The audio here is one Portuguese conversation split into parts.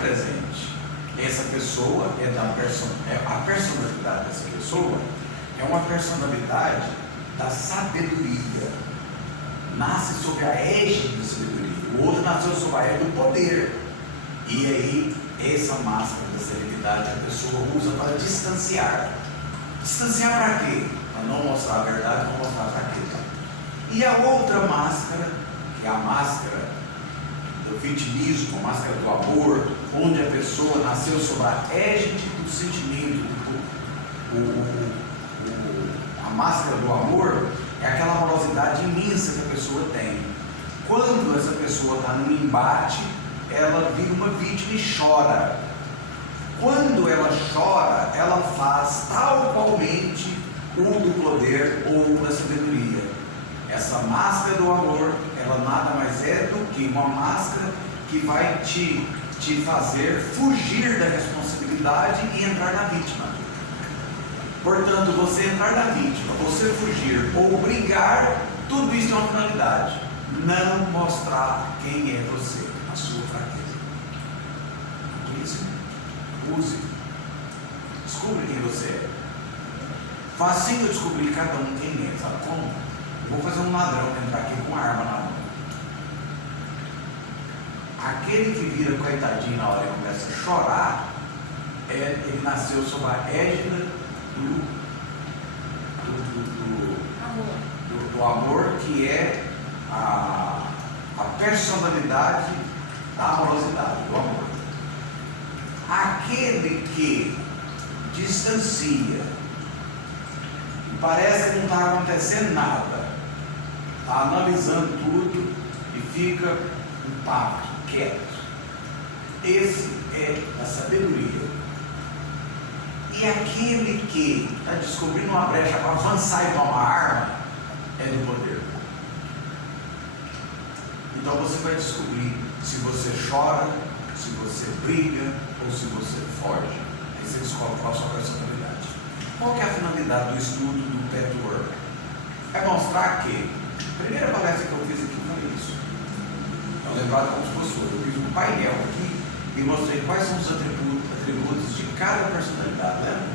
presente. Essa pessoa a personalidade dessa pessoa é uma personalidade da sabedoria, nasce sob a égide da sabedoria. O outro nasceu sob a égide do poder. E aí, essa máscara da serenidade a pessoa usa para distanciar. Distanciar para quê? Para não mostrar a verdade, não mostrar a fraqueza. E a outra máscara, que é a máscara do vitimismo, a máscara do amor, onde a pessoa nasceu sob a égide do sentimento. A máscara do amor é aquela amorosidade imensa que a pessoa tem. Quando essa pessoa está num embate, ela vira uma vítima e chora. Quando ela chora, ela faz tal qualmente o do poder ou da sabedoria. Essa máscara do amor, ela nada mais é do que uma máscara que vai te fazer fugir da responsabilidade e entrar na vítima. Portanto, você entrar na vítima, você fugir ou brigar, tudo isso é uma finalidade. Não mostrar quem é você, a sua fraqueza. Isso. Use. Descubra quem você é. Facinho descobrir cada um quem é. Sabe como? Eu vou fazer um ladrão entrar aqui com a arma na mão. Aquele que vira coitadinho na hora e começa a chorar, ele nasceu sob a égide do amor, que é a personalidade da amorosidade, do amor. Aquele que distancia e parece que não está acontecendo nada, está analisando tudo e fica impacto, quieto. Esse é a sabedoria. E aquele que está descobrindo uma brecha para avançar e tomar arma é do poder. Então você vai descobrir se você chora, se você briga ou se você foge. Aí você descobre qual a sua personalidade. Qual que é a finalidade do estudo do Petwork? É mostrar que a primeira palestra que eu fiz aqui foi isso. Eu lembrava como se fosse eu fiz um painel aqui e mostrei quais são os atributos de cada personalidade, lembra?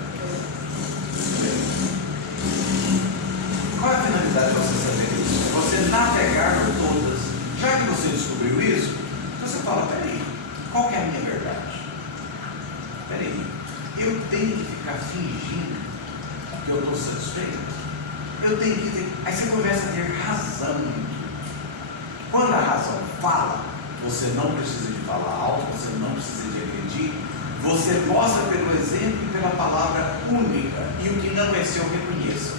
Qual é a finalidade de você saber isso? Você navegar por todas. Já que você descobriu isso, você fala, peraí, qual que é a minha verdade? Peraí, eu tenho que ficar fingindo que eu estou satisfeito? Eu tenho que ter... Aí você começa a ter razão. Quando a razão fala, você não precisa de falar alto, você não precisa de agredir, você mostra pelo exemplo e pela palavra única, e o que não é seu, reconheça.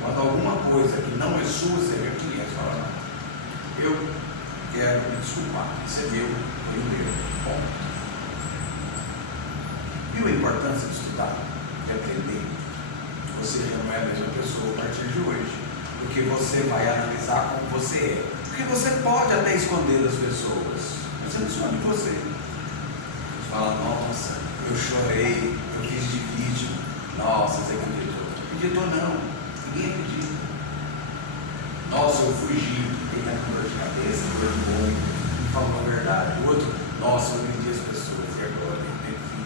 Quando alguma coisa que não é sua, você reconhece, fala, não, eu quero me desculpar, isso é meu, foi meu. Bom, viu a importância de estudar, de aprender? Você já não é a mesma pessoa a partir de hoje, porque você vai analisar como você é. Porque você pode até esconder das pessoas, mas você não esconde de você. Você fala, nossa, eu chorei, eu fiz de vídeo, nossa, você acreditou? Acreditou não, ninguém acredita. Nossa, eu fugi, fiquei com dor de cabeça, dor de ombro, não falou a verdade. O outro, nossa, eu vendi as pessoas, e agora, enfim,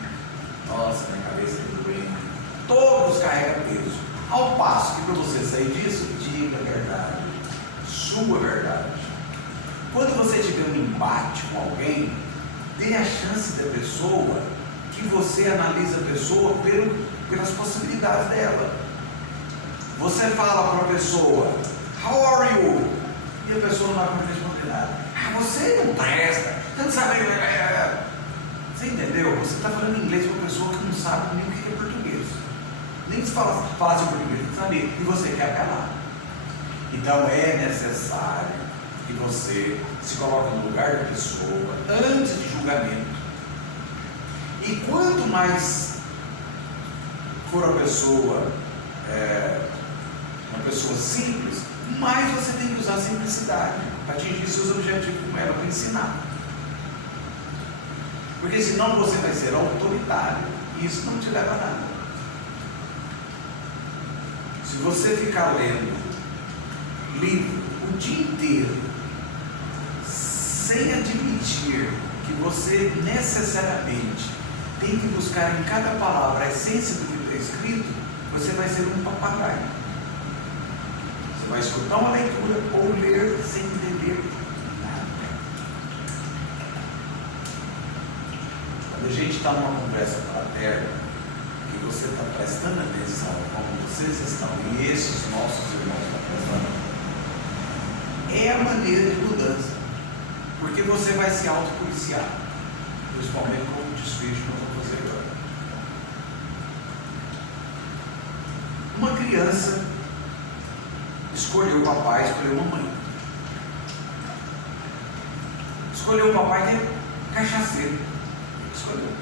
nossa, minha cabeça está doendo. Todos carregam peso. Ao passo que para você sair disso, diga a verdade, sua verdade. Quando você tiver um embate com alguém, dê a chance da pessoa que você analisa a pessoa pelas possibilidades dela. Você fala para a pessoa, how are you? E a pessoa não vai responder nada. Ah, você não presta, você não sabe. Você entendeu? Você está falando inglês para uma pessoa que não sabe nem o que é português. Nem se fala assim português, não sabe. E você quer apelar. Então é necessário que você se coloque no lugar da pessoa antes de julgamento. E quanto mais for a pessoa uma pessoa simples, mais você tem que usar a simplicidade para atingir seus objetivos com ela, para ensinar. Porque senão você vai ser autoritário e isso não te leva a nada. Se você ficar lendo livro o dia inteiro sem admitir que você necessariamente tem que buscar em cada palavra a essência do que está escrito, você vai ser um papagaio. Você vai escutar uma leitura ou ler sem entender nada. Quando a gente está numa conversa fraterna, e você está prestando atenção como vocês estão, e esses nossos irmãos estão prestando atenção, é a maneira de mudança, porque você vai se autopoliciar, principalmente com o desfecho que nós vamos fazer agora. Uma criança escolheu o papai, escolheu a mamãe. Escolheu o papai que é cachaceiro. Escolheu.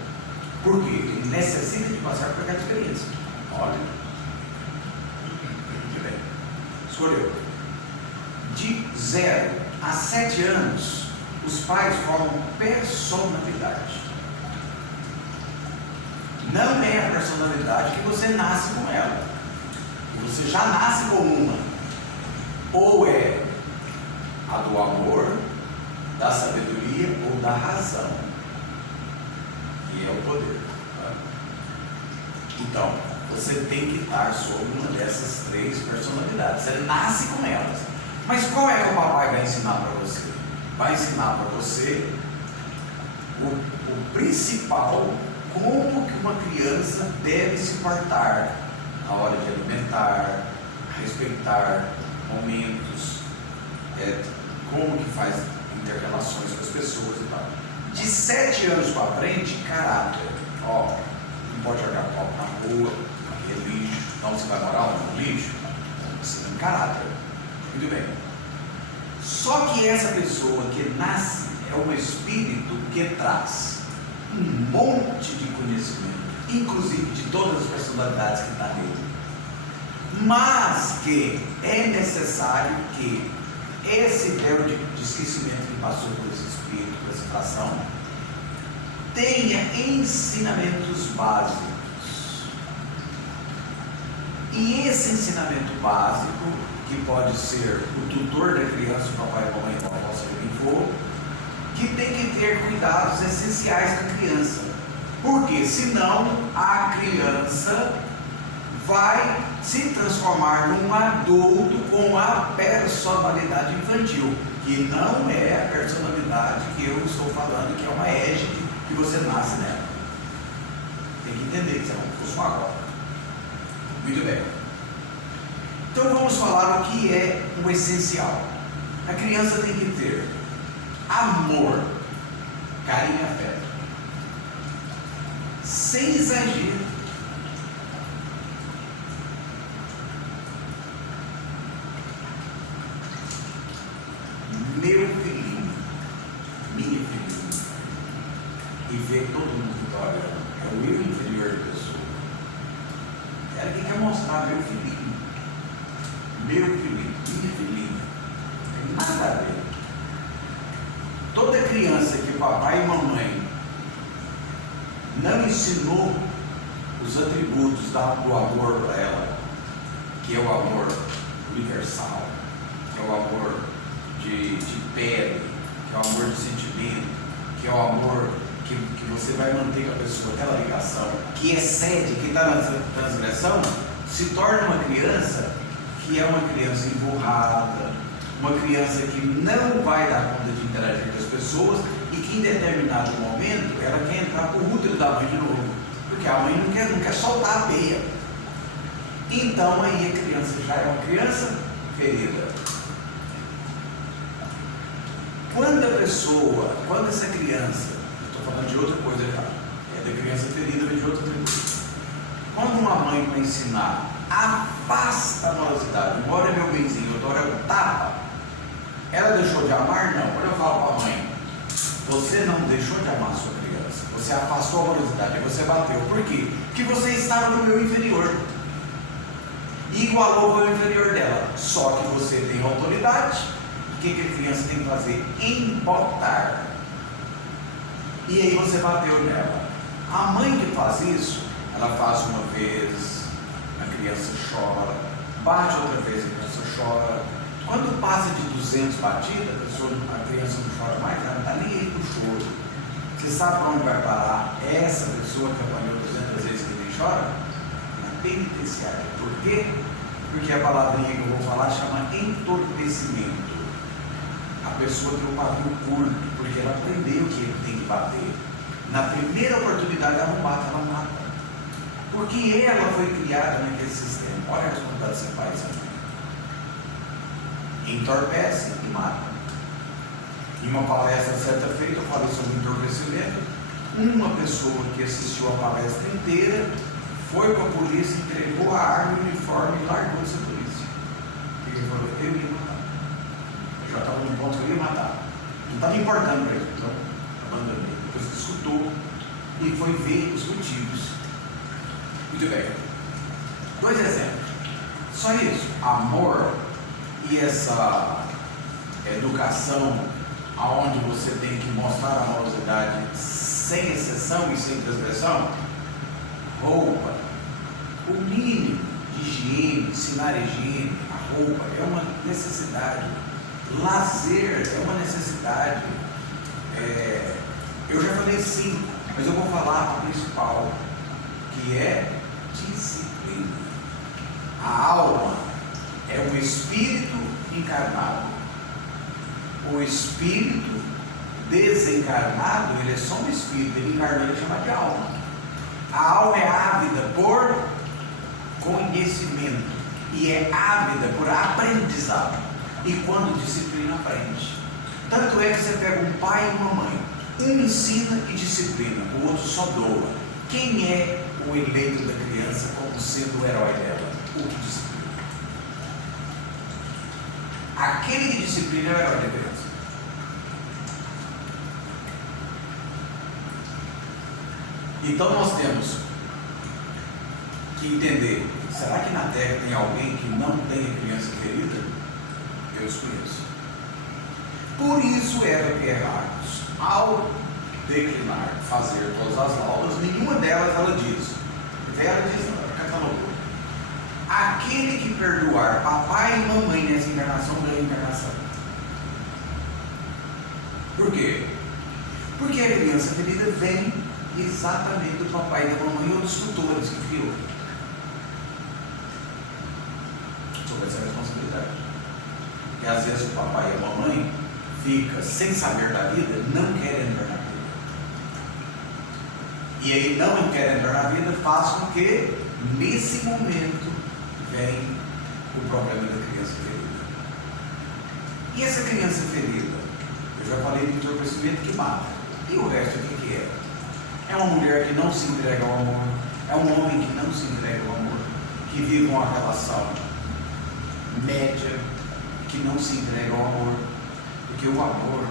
Por quê? Ele necessita de passar por aquela experiência. Olha. Muito bem. Escolheu. De 0 a 7 anos, os pais formam personalidade. Não é a personalidade que você nasce com ela. Você já nasce com uma. Ou é a do amor, da sabedoria ou da razão, que é o poder. Tá? Então, você tem que estar sob uma dessas 3 personalidades. Você nasce com elas. Mas qual é que o papai vai ensinar para você? Vai ensinar para você o principal, como que uma criança deve se portar na hora de alimentar, respeitar momentos, como que faz interrelações com as pessoas e tal. De 7 anos para frente, caráter. Ó, não pode jogar copo na rua, aqui é lixo. Então você vai morar onde? No lixo? Você tem caráter. Muito bem. Só que essa pessoa que nasce é um espírito que traz um monte de conhecimento, inclusive de todas as personalidades que está nele. Mas que é necessário que esse véu de esquecimento que passou por esse espírito, por essa situação, tenha ensinamentos básicos. E esse ensinamento básico, que pode ser o tutor da criança, o papai, a mamãe, a avó, seja quem for, que tem que ter cuidados essenciais com a criança. Porque senão a criança vai se transformar num adulto com a personalidade infantil, que não é a personalidade que eu estou falando, que é uma égide que você nasce nela. Tem que entender que você não fosse agora. Muito bem. Então vamos falar o que é o essencial. A criança tem que ter amor, carinho e afeto, sem exagero. Meu filhinho, minha filhinha, e ver todo mundo que está olhando, é o eu inferior da pessoa. Ela que quer mostrar meu filhinho, minha filhinha, não tem nada a ver. Toda criança que papai e mamãe não ensinou os atributos do amor para ela, que é o amor universal, que é o amor de pele, que é o amor de sentimento, que é o amor que você vai manter com a pessoa, aquela ligação que excede, que está na transgressão, se torna uma criança que é uma criança emburrada, uma criança que não vai dar conta de interagir com as pessoas e que em determinado momento ela quer entrar para o útero da mãe de novo, porque a mãe não quer soltar a peia. Então aí a criança já é uma criança ferida. Quando essa criança, eu estou falando de outra coisa já, é da criança ferida, vem de outra coisa. Quando uma mãe vai ensinar, afasta a morosidade, embora meu benzinho, eu dou o tapa, ela deixou de amar? Não. Quando eu falo para a mãe, você não deixou de amar a sua criança, você afastou a morosidade, você bateu. Por quê? Porque você estava no meu inferior, igualou com o inferior dela, só que você tem autoridade. O que a criança tem que fazer? Embotar. E aí você bateu nela. A mãe que faz isso, ela faz uma vez, a criança chora, bate outra vez, a criança chora. Quando passa de 200 batidas, a criança não chora mais, ela não está nem aí para o choro. Você sabe para onde vai parar essa pessoa que apanhou 200 vezes que nem chora? Na penitenciária. Por quê? Porque a palavrinha que eu vou falar chama entorpecimento. A pessoa tem o pavio curto, porque ela aprendeu que ele tem que bater. Na primeira oportunidade ela não bate, ela mata. Porque ela foi criada naquele sistema. Olha a responsabilidade de ser pai e ser mãe. Entorpece e mata. Em uma palestra certa feita, eu falei sobre entorpecimento. Uma pessoa que assistiu a palestra inteira foi para a polícia, entregou a arma e o uniforme e largou de ser polícia. E ele falou: eu ia matar. Eu já estava num ponto que eu ia matar. Não estava importando para ele, então abandonei. Depois escutou e foi ver os motivos. Muito bem. 2 exemplos. Só isso. Amor e essa educação aonde você tem que mostrar a amorosidade sem exceção e sem transgressão. Roupa, o mínimo de higiene, ensinar a higiene, a roupa é uma necessidade. Lazer é uma necessidade. Eu já falei 5, mas eu vou falar a principal, que é disciplina. A alma é um espírito encarnado. O espírito desencarnado, ele é só um espírito, ele encarnou, ele chama de alma. A alma é ávida por conhecimento e é ávida por aprendizado. E quando disciplina, aprende. Tanto é que você pega um pai e uma mãe, um ensina e disciplina, o outro só doa. Quem é o eleito da criança como sendo o herói dela? O que disciplina. Aquele que disciplina é o herói da criança. Então nós temos que entender: será que na Terra tem alguém que não tenha criança querida? Eu os conheço. Por isso era que errarmos ao declinar, fazer todas as laudas, nenhuma delas ela diz. Porque ela diz, não, ela catalogou. Aquele que perdoar papai e mamãe nessa encarnação, ganha encarnação. Por quê? Porque a criança querida vem exatamente do papai e da mamãe e outros tutores que criou. Sobre essa responsabilidade. E às vezes o papai e a mamãe fica sem saber da vida, não querem entrar na vida. E aí não querem entrar na vida, faz com que nesse momento vem o problema da criança ferida. E essa criança ferida, eu já falei do entorpecimento que mata. E o resto o que é? É uma mulher que não se entrega ao amor, é um homem que não se entrega ao amor, que vive uma relação média, que não se entrega ao amor, porque o amor,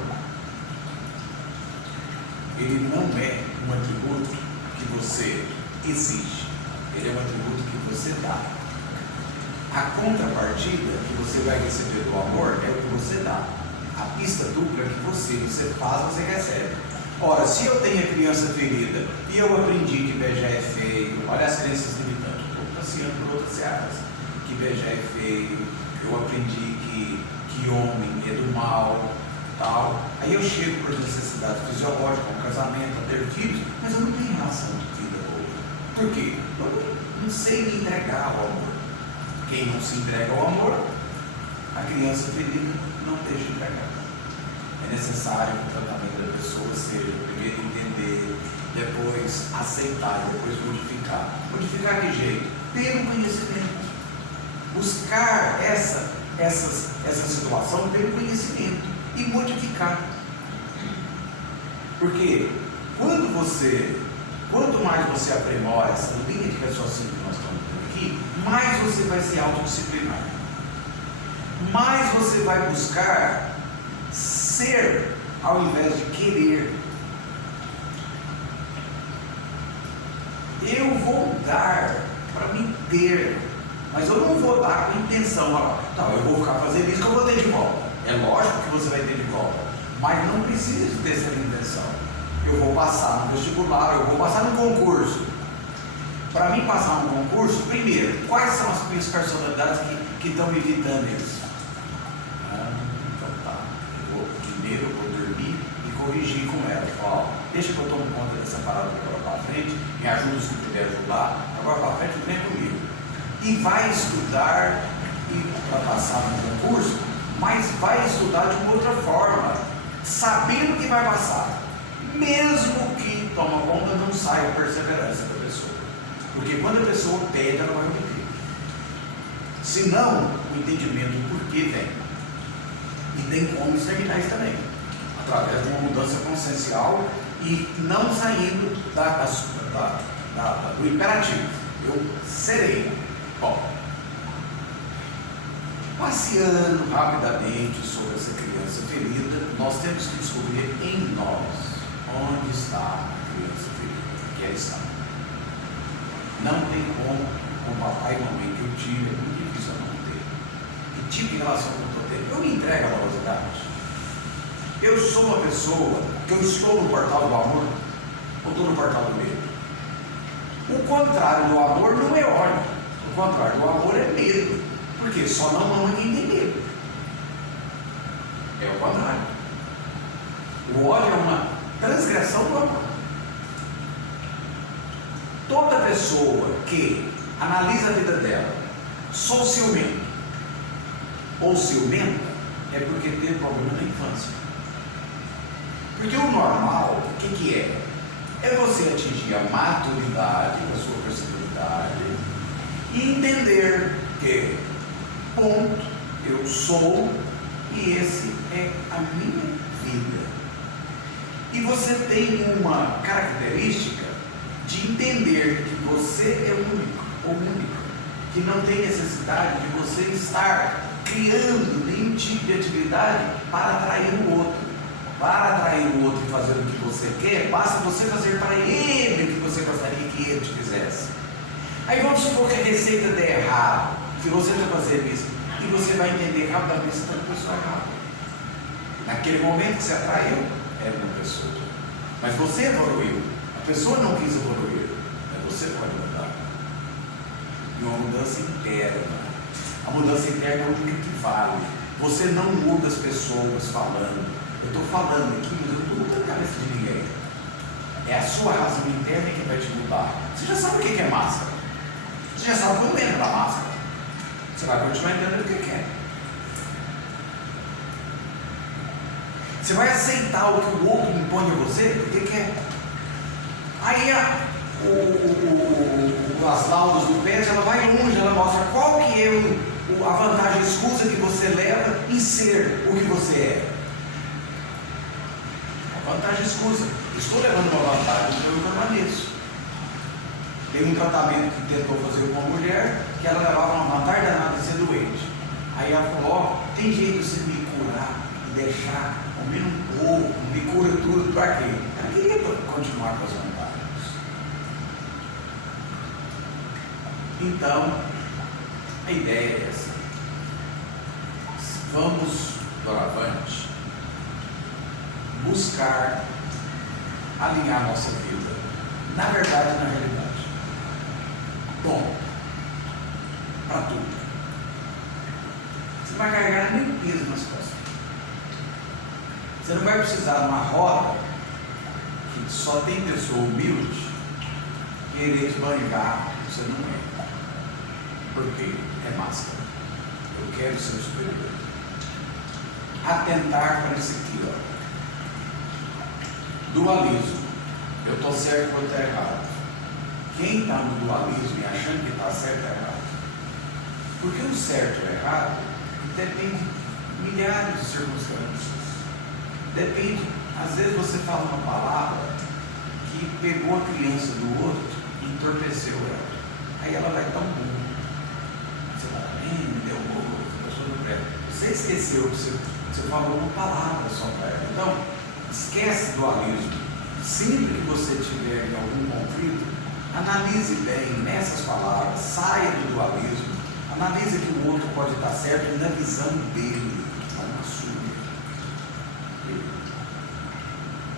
ele não é um atributo que você exige, ele é um atributo que você dá. A contrapartida que você vai receber do amor é o que você dá. A pista dupla é que você faz, você recebe. Ora, se eu tenho a criança ferida e eu aprendi que beijar é feio, olha as crenças limitantes, estou passeando por outras áreas, que beijar é feio, eu aprendi que homem é do mal, tal. Aí eu chego para as necessidades fisiológicas, um casamento, a ter filhos, mas eu não tenho relação de vida boa. Por quê? Eu não sei me entregar ao amor. Quem não se entrega ao amor, a criança ferida não deixa entregar. É necessário que o tratamento da pessoa seja primeiro entender, depois aceitar, depois modificar. Modificar de jeito? Pelo conhecimento. Buscar essa situação pelo conhecimento e modificar. Porque quanto mais você aprimora essa linha de raciocínio que nós estamos tendo aqui, mais você vai se autodisciplinar. Mais você vai buscar ser ao invés de querer. Eu vou dar para me ter, mas eu não vou dar com intenção. Não, eu vou ficar fazendo isso que eu vou ter de volta. É lógico que você vai ter de volta, mas não precisa de ter essa intenção. Eu vou passar no vestibular, eu vou passar no concurso. Para mim passar no concurso, primeiro, quais são as minhas personalidades que estão me evitando isso? Então tá, primeiro eu vou dormir e corrigir com ela. deixa que eu tomo conta dessa parada agora para frente, me ajuda se puder ajudar, agora para frente vem comigo. E vai estudar para passar no concurso, mas vai estudar de uma outra forma, sabendo que vai passar, mesmo que toma conta não saia a perseverança da pessoa, porque quando a pessoa pede, ela vai obter. Se não, o entendimento do porquê vem, e tem como exterminar isso também, através de uma mudança consciencial e não saindo do imperativo. Eu serei. Bom, passeando rapidamente sobre essa criança ferida, nós temos que descobrir em nós onde está a criança ferida, que ela está. Não tem como, com o papai e mamãe que eu tive, é muito difícil eu não ter. Que tipo de relação que eu estou tendo? Eu me entrego à velocidade. Eu sou uma pessoa que eu estou no portal do amor ou estou no portal do medo. O contrário do amor não é ódio. O contrário do amor é medo. Porque só não ama quem tem medo. É o contrário. O ódio é uma transgressão do amor. Toda pessoa que analisa a vida dela, sou ciumento ou ciumenta, é porque teve problema na infância. Porque o normal, o que é? É você atingir a maturidade da sua personalidade e entender que, ponto, eu sou e esse é a minha vida. E você tem uma característica de entender que você é único ou única, que não tem necessidade de você estar criando nenhum tipo de atividade para atrair o outro. Para atrair o outro e fazer o que você quer, basta você fazer para ele o que você gostaria que ele te fizesse. Aí vamos supor que a receita der errado, que você está fazendo isso, e você vai entender rapidamente se está com a pessoa errada. Naquele momento que você atraiu, era uma pessoa. Mas você evoluiu. A pessoa não quis evoluir, mas você pode mudar. E uma mudança interna. A mudança interna é a única que vale. Você não muda as pessoas falando. Eu estou falando aqui, mas eu não estou mudando a cabeça de ninguém. É a sua razão interna que vai te mudar. Você já sabe o que é máscara. Você já sabe quando entra da máscara. Você vai continuar entendendo o que é. Você vai aceitar o que o outro impõe a você, porque quer. Aí as laudas do PET, ela vai longe, ela mostra qual que é a vantagem escusa que você leva em ser o que você é. A vantagem escusa. Estou levando uma vantagem, então eu permaneço. Tem um tratamento que tentou fazer com uma mulher, que ela levava uma vantagem danada de ser doente. Aí ela falou, ó, tem jeito de você me curar e deixar comer um pouco, me cura tudo, para quê? Ela queria continuar com as vantagens. Então, a ideia é essa. Vamos, doravante, buscar alinhar a nossa vida, na verdade e na realidade. Bom, para tudo. Você não vai carregar nem peso nas costas. Você não vai precisar de uma roda que só tem pessoa humilde querer esbanjar, você não é. Porque é máscara. Eu quero ser superior. Atentar para esse aqui, ó. Dualismo. Eu estou certo ou estou errado. Quem está no dualismo e achando que está certo é errado. Porque o certo e o errado depende de milhares de circunstâncias. Depende, às vezes você fala uma palavra que pegou a criança do outro e entorpeceu ela. Aí ela vai dar um burro. Você fala, me deu um burro, a pessoa não presta. Você esqueceu que você falou uma palavra só para ela. Então, esquece dualismo. Sempre que você tiver em algum conflito, analise bem nessas palavras, saia do dualismo, analise que o outro pode estar certo na visão dele, não na sua.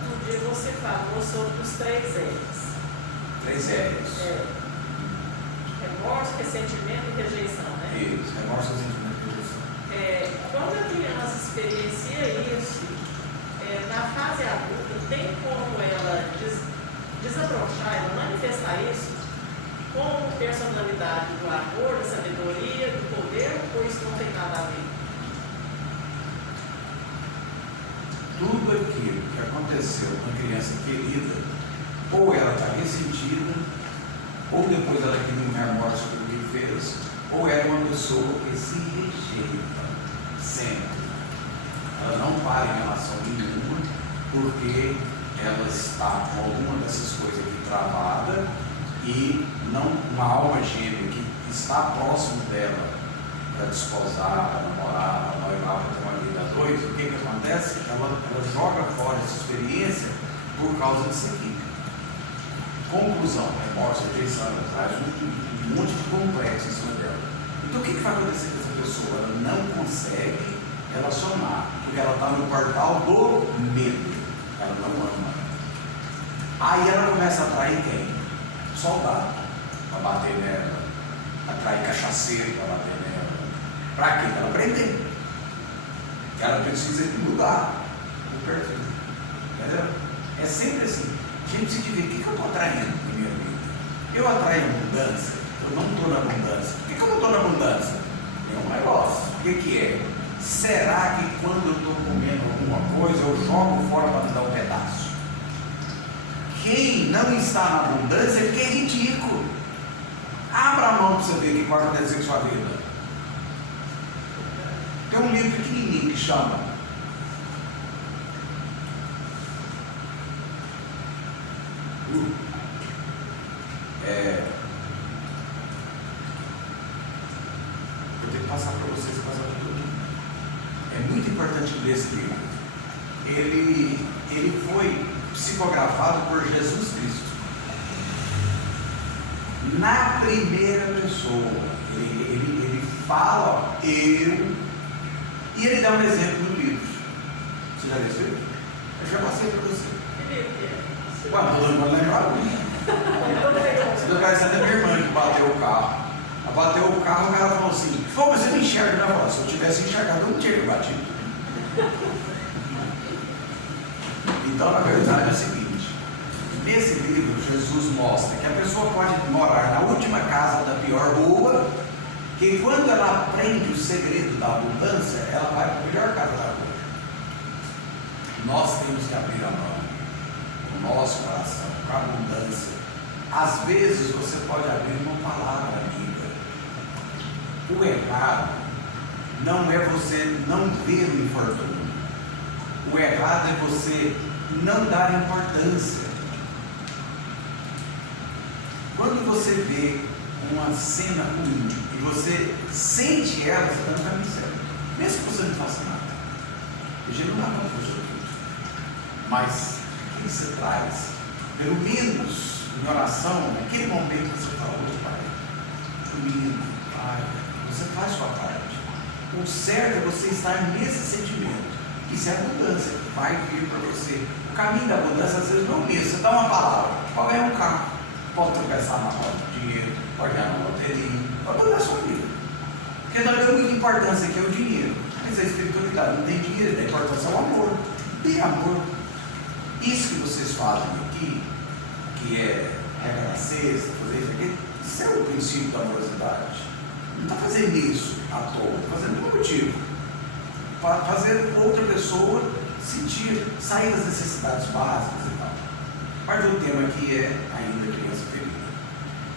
Um dia você falou sobre os 3 R's. 3 R's. Remorso, ressentimento e rejeição, né? Isso, remorso, ressentimento e rejeição. Quando a criança experiencia isso, na fase adulta, tem como ela desabrochar, ela manifestar isso com personalidade do amor, da sabedoria, do poder, ou isso não tem nada a ver? Tudo aquilo que aconteceu com a criança querida, ou ela está ressentida, ou depois ela cria um remorso pelo que fez, ou é uma pessoa que se rejeita sempre. Ela não para em relação nenhuma, porque ela está com alguma dessas coisas aqui travada e não uma alma gêmea que está próximo dela para desposar, para namorar, para noivar, para ter uma vida a dois. O que acontece? Ela joga fora essa experiência por causa disso aqui. Conclusão, remorso, rejeição, ela traz um monte de complexo em cima dela. Então o que vai acontecer com essa pessoa? Ela não consegue relacionar, porque ela está no portal do medo. Ela não ama. Aí ela começa a atrair quem? Soldado, para bater nela. Atrair cachaceiro para bater nela. Para quê? Para ela aprender. Ela precisa mudar o perfil. Entendeu? É sempre assim. A gente precisa ver o que eu estou atraindo na minha vida. Eu atraio abundância, eu não estou na abundância. Por que eu não estou na abundância? É um negócio. O que é? Será que quando eu estou comendo alguma coisa, eu jogo fora para me dar um pedaço? Quem não está na abundância é porque é ridículo. Abra a mão para você ver o que vai acontecer com sua vida. Tem um livro pequenininho que chama eu tenho que passar para vocês tudo. É muito importante ler esse livro. Ele foi psicografado por Jesus Cristo. Na primeira pessoa. Ele fala eu, e ele dá um exemplo no livro. Você já leu esse livro? Eu já passei para você. Que livro que é? Ué, não vou lembrar. Você deu parecendo a minha irmã que bateu o carro. Ela bateu o carro, o cara falou assim: pô, mas você não enxerga, não? Eu falei: se eu tivesse enxergado, eu não tinha batido. Então, na verdade, é o seguinte: nesse livro, Jesus mostra que a pessoa pode morar na última casa da pior rua, que quando ela aprende o segredo da abundância, ela vai para a melhor casa da rua. Nós temos que abrir a mão, o nosso coração, para a abundância. Às vezes você pode abrir uma palavra, amiga. O errado não é você não ver o infortúnio. O errado é você não dar importância. Quando você vê uma cena ruim e você sente ela, você está no caminho certo. Mesmo que você não faça nada. A gente não dá conta de tudo. Mas o que você traz? Pelo menos em oração, naquele momento que você falou: Pai, comigo, Pai, você faz sua parte. O certo é você estar nesse sentimento. Isso é abundância, vai vir para você. O caminho da abundância às vezes não é o mesmo. Você dá uma palavra, pode ganhar um carro, pode tropeçar na roda de dinheiro, pode ganhar uma loteria, pode mudar a sua vida. Porque nós damos muita importância aqui ao dinheiro. Mas a espiritualidade não tem dinheiro, tem importância ao amor. Tem amor. Isso que vocês fazem aqui, que é regra da cesta, fazer isso aqui, isso é o princípio da amorosidade. Não está fazendo isso à toa, está fazendo por um motivo. Para fazer outra pessoa sentir, sair das necessidades básicas e tal. Mas o tema aqui é ainda criança ferida.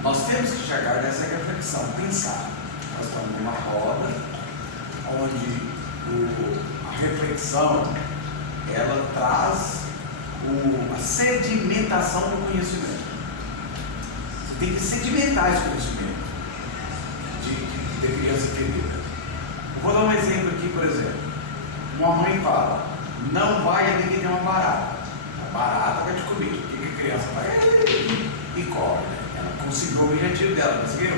Nós temos que chegar nessa reflexão, pensar. Nós estamos numa roda onde a reflexão ela traz a sedimentação do conhecimento. Você tem que sedimentar esse conhecimento de criança ferida. Eu vou dar um exemplo aqui, por exemplo. Uma mãe fala: não vai ali que tem uma barata. A barata vai te comer. O que a criança vai? E corre. Ela conseguiu o objetivo dela, conseguiu?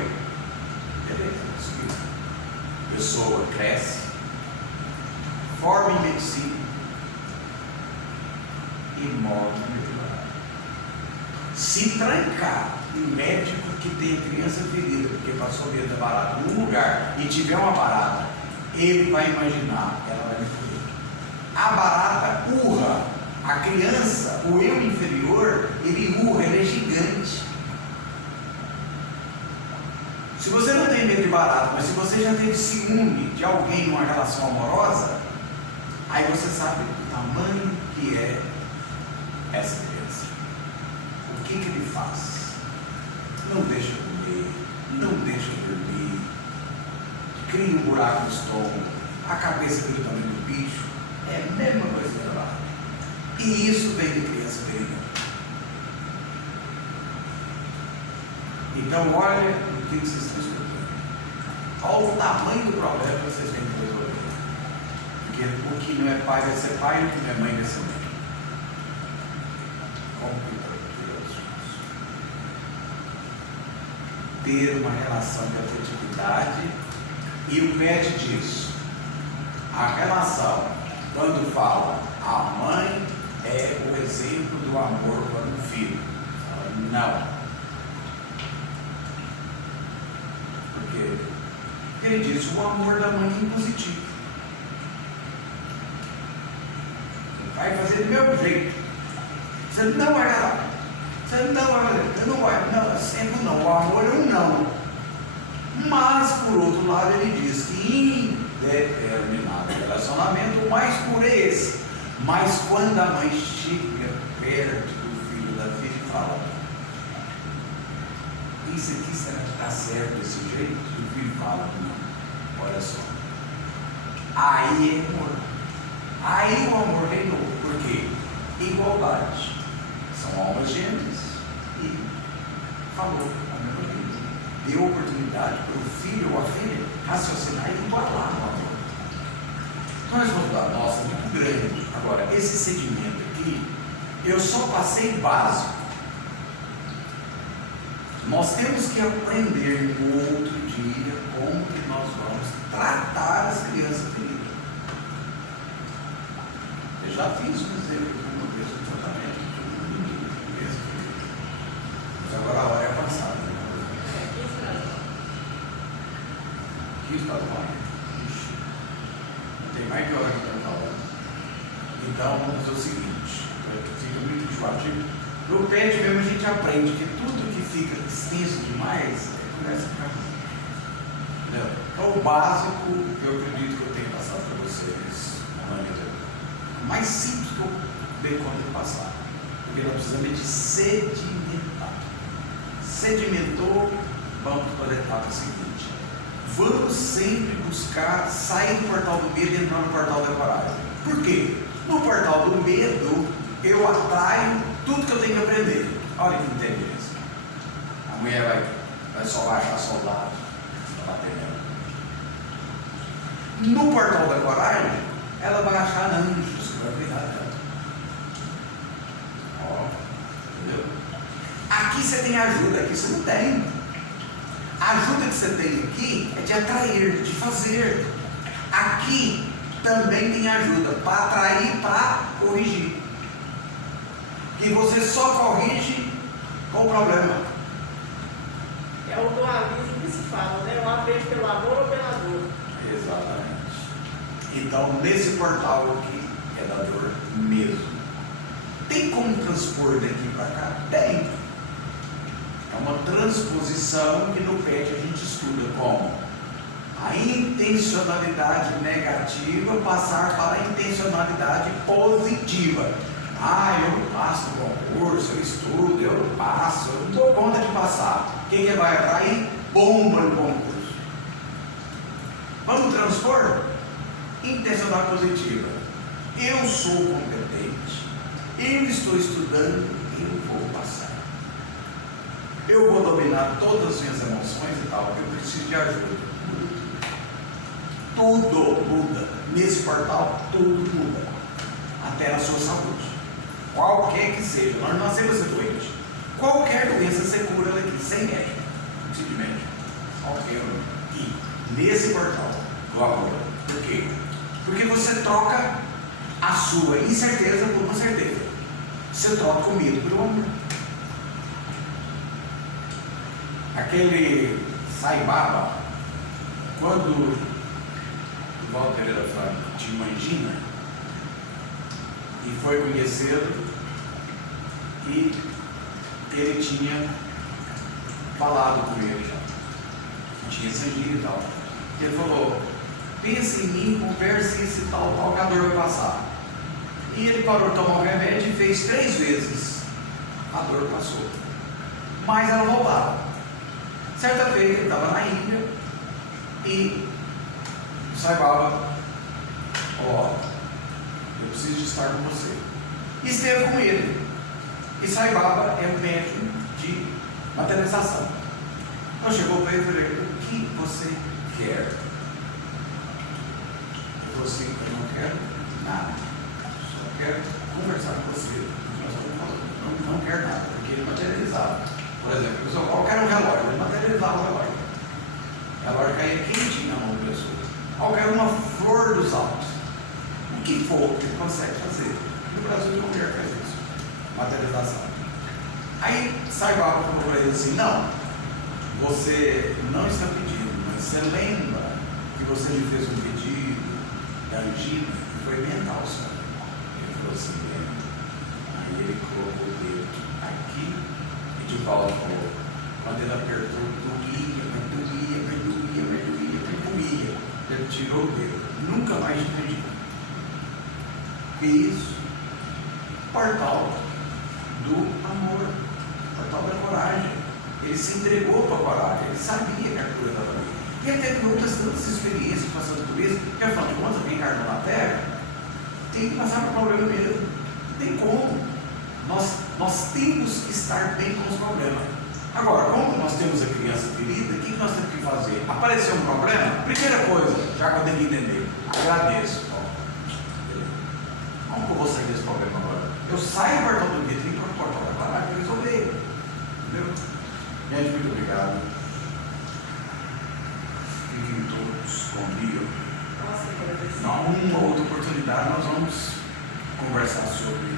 Beleza, conseguiu. A pessoa cresce, forma em medicina e morre no meio. Se trancar um médico que tem criança ferida porque passou dentro da barata num lugar e tiver uma barata, ele vai imaginar: ela vai me comer. A barata urra. A criança, o eu inferior, ele urra, ele é gigante. Se você não tem medo de barata, mas se você já teve ciúme de alguém numa relação amorosa, aí você sabe o tamanho que é essa criança. O que ele faz? Não deixa comer, não deixa dormir, cria um buraco no estômago, a cabeça do tamanho do bicho, é a mesma coisa que a barata. E isso vem de criança pequena. Então, olha o que vocês estão escutando. Olha o tamanho do problema que vocês têm que resolver. Porque o que não é pai vai ser pai, e o que não é mãe vai ser mãe. Como ter uma relação de afetividade, e o PET diz: a relação, quando fala, a mãe é o exemplo do amor para um filho. Não. Porque ele diz: o amor da mãe é impositivo. Vai fazer do meu jeito. Você não vai dar. Você não vai fazer. Você não vai. Não, é sempre não. O amor é um não. Mas, por outro lado, ele diz que em determinado relacionamento, o mais puro é esse. Mas quando a mãe chega perto do filho da filha e fala: isso aqui será que está certo desse jeito? E o filho fala: não, olha só. Aí é amor. Aí o amor reinou. Por quê? Igualdade. São almas gêmeas e falou a mesma coisa. Deu oportunidade para o filho ou a filha raciocinar e igualar no amor. Então nós vamos dar nossa muito grande. Agora, esse sedimento aqui, eu só passei básico. Nós temos que aprender no outro dia como que nós vamos tratar as crianças feridas. Eu já fiz um exemplo de uma vez do tratamento de uma criança ferida. Mas agora a hora é avançada. Né? 15 para o ano. Não tem mais de hora que estamos falando. Então vamos fazer o seguinte: fica muito enjoativo. No PET mesmo a gente aprende que tudo que fica extenso demais começa a ficar ruim. Entendeu? Então o básico eu acredito que eu tenho passado para vocês na maneira mais simples que eu dei conta de passar. Porque nós precisamos de sedimentar. Sedimentou, vamos para a etapa seguinte. Vamos sempre buscar sair do portal do medo e entrar no portal da coragem. Por quê? No portal do medo, eu atraio tudo que eu tenho que aprender. Olha que inteligência. A mulher vai só achar soldado para bater nela. No portal da coragem, ela vai achar anjos que vai cuidar dela. Ó, entendeu? Aqui você tem ajuda, aqui você não tem. A ajuda que você tem aqui é de atrair, de fazer. Aqui também tem ajuda para atrair, para corrigir. E você só corrige com o problema. É o dualismo que se fala, né? Eu aprendi pelo amor ou pela dor. Exatamente. Então, nesse portal aqui é da dor mesmo. Tem como transpor daqui para cá? Tem. É uma transposição que no PET a gente estuda como a intencionalidade negativa passar para a intencionalidade positiva. Eu passo no concurso, eu estudo, eu passo, eu não dou conta de passar. Quem que vai atrair? Bomba no concurso. Vamos transpor? Intencionalidade positiva. Eu sou competente, eu estou estudando, eu vou passar. Eu vou dominar todas as minhas emoções e tal, eu preciso de ajuda. Tudo muda. Nesse portal, tudo muda. Até a sua saúde. Qualquer que seja. Nós nascemos ser doente. Qualquer doença você cura daqui, sem médico. Não precisa de médico. Qualquer um. E nesse portal, do amor. Por quê? Porque você troca a sua incerteza por uma certeza. Você troca o medo pelo amor. Aquele Saibaba, quando o Walter Pereira Franco tinha uma angina, e foi conhecê-lo, e ele tinha falado com ele já, que tinha sangue e tal. Ele falou: pense em mim, converse esse tal que a dor vai passar. E ele parou de tomar o remédio e fez 3 vezes. A dor passou, mas ela voltava. Certa vez ele estava na Índia e Sai Baba: ó, eu preciso de estar com você. E esteve com ele. E Sai Baba é um médium de materialização. Então chegou para ele e falei: o que você quer? Ele falou assim: eu não quero nada, só quero conversar com você. Nós estamos falando, não quero nada, porque ele materializava. Por exemplo, eu só quero um relógio, ele materializava o relógio. O relógio caía quentinho na mão da pessoa. Eu quero uma flor dos altos. O que for que ele consegue fazer. No Brasil, não mulher faz isso. Materialização. Aí Sai Baba falou para ele assim: não, você não está pedindo, mas você lembra que você me fez um pedido da angina e foi mental, senhor? Ele falou assim: lembra. Aí ele colocou o dedo aqui e de volta falou. Quando ele apertou, doía. Ele tirou o dedo, nunca mais pediu. Fez portal do amor, portal da coragem. Ele se entregou para a coragem, ele sabia que a cura estava ali. E ele teve outras tantas experiências passando por isso, que afinal de contas, quem encarnou na Terra tem que passar por problema mesmo. Não tem como. Nós temos que estar bem com os problemas. Agora, como nós temos a criança querida, o que nós temos que fazer? Apareceu um problema? Primeira coisa, já que eu tenho que entender, agradeço. Como que eu vou sair desse problema agora? Eu saio do portão do vidro e para o portão da coragem para resolver. Entendeu? Gente, muito obrigado. Fiquem todos comigo. Nossa, Numa outra oportunidade nós vamos conversar sobre